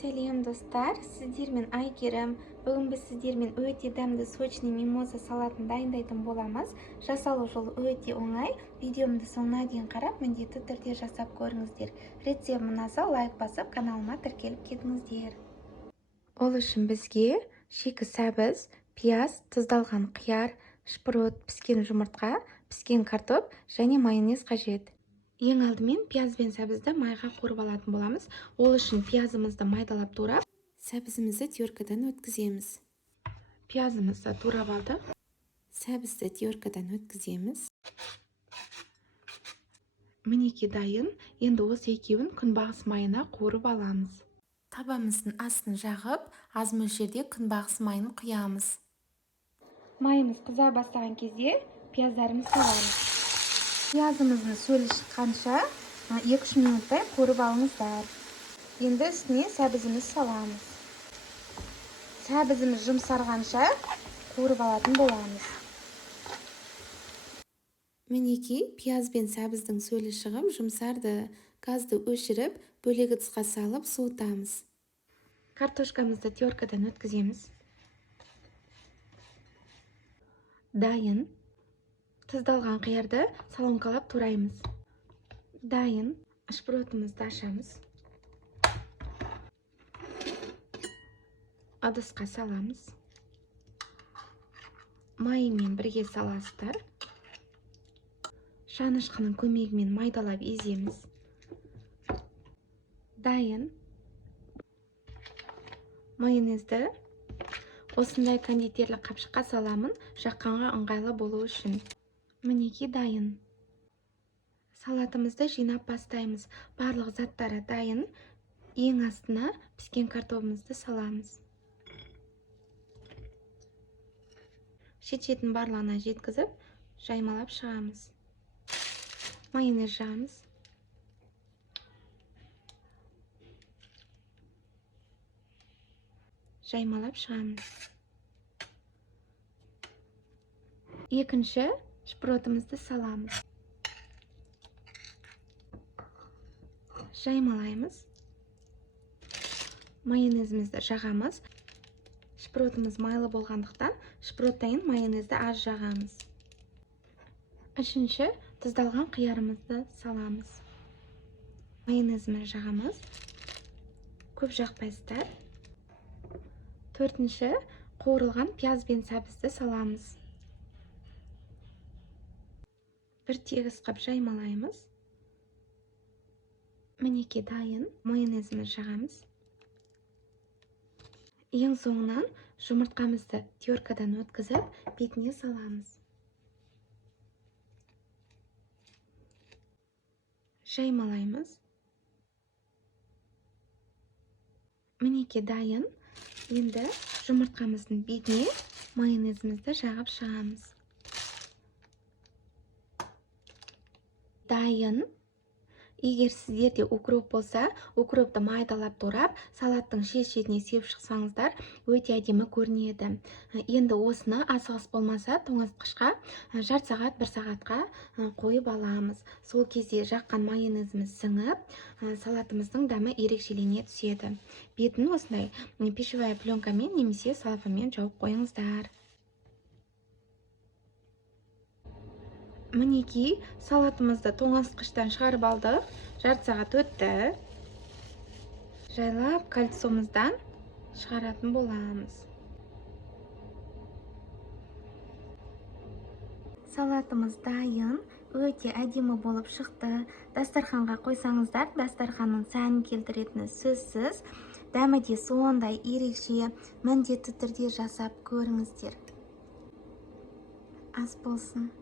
Сәлем достар, сіздермен Айгерім. Бүгін біз сіздермен өте дәмді сочный мимоза салатын дайындайтын боламыз. Жасалу жолы өте оңай. Видеомды соңына дейін қарап, міндетті түрде жасап көріңіздер. Рецепт ұнаса лайк басып, каналыма тіркеліп кетіңіздер. Ол үшін бізге шикі сәбіз, пияз, тұздалған қияр, шпрот, піскен жұмыртқа, піскен картоп және майонез қажет. Ең алдымен пияз бен сәбізді майға қуырып алатын боламыз. Ол үшін пиязымызды майдалап турап, сәбізімізді теркадан өткіземіз. Пиязымызды турап алдық. Сәбізді теркадан өткіземіз. Мінеки дайын. Енді осы екеуін күнбағыс майына қуырып аламыз. Табамыздың астын жағып, аз мөлшерде күнбағыс майын құямыз. Майымыз қыза бастаған кезде пияздарымызды саламыз. Пиязымыздың сөлі шыққанша 2-3 минуттай қуырып алыңыздар. Енді үстіне сәбізіміз саламыз. Сәбізіміз жұмсарғанша қуырып алатын боламыз. Мінеки пияз бен сәбіздің сөлі шығып жұмсарды. Газды өшіріп, бөлек ыдысқа салып суытамыз. Картошкамызды теркадан өткіземіз. Дайын. Тұздалған қиярды соломкалап тураймыз. Дайын. Шпротымызды ашамыз. Ыдысқа саламыз. Майымен бірге саласыздар. Шанышқының көмегімен майдалап еземіз. Дайын. Майонезді осындай кондитерлік қапшыққа саламын, жаққанға ыңғайлы болу үшін. Мінеки дайын. Салатымызды жинап бастаймыз. Барлық заттары дайын. Ең астына піскен картопымызды саламыз. Шет-шетін барлығына жеткізіп, жаймалап шығамыз. Майонез жағамыз. Жаймалап шығамыз. Екінші шпротымызды саламыз. Жаймалаймыз. Майонезімізді жағамыз. Шпротымыз майлы болғандықтан, шпроттайын майонезді аз жағамыз. Үшінші тұздалған қиярымызды саламыз. Майонезімізді жағамыз. Көп жақпайсыздар. Төртінші қуырылған пияз бен сәбізді саламыз. Бір тегіс қып жаймалаймыз. Мінеки дайын. Майонезімізді жағамыз. Ең соңынан жұмыртқамызды теркадан өткізіп, бетіне саламыз. Жаймалаймыз. Мінеки дайын. Енді жұмыртқамыздың бетіне майонезімізді жағып шығамыз. Дайын. Егер сіздерде укроп болса, укропты майдалап турап, салаттың шет-шетіне сеп шықсаңыздар, өте әдемі көрінеді. Енді осыны асығыс болмаса, тоңазытқышқа жарты сағат, 1 сағатқа қойып аламыз. Сол кезде жаққан майонезіміз сіңіп, салатымыздың дәмі ерекшелене түседі. Бетін осындай пищевая пленкамен немесе салфамен жауып қойыңыздар. Мінеки салатымызды тоңазытқыштан шығарып алдық. Жарты сағат өтті. Жайлап кольцомыздан шығаратын боламыз. Салатымыз дайын, өте әдемі болып шықты. Дастарханға қойсаңыздар, дастарханның сәнін келтіретіні сөзсіз. Дәмі де сондай ерекше, міндетті түрде жасап көріңіздер. Ас болсын.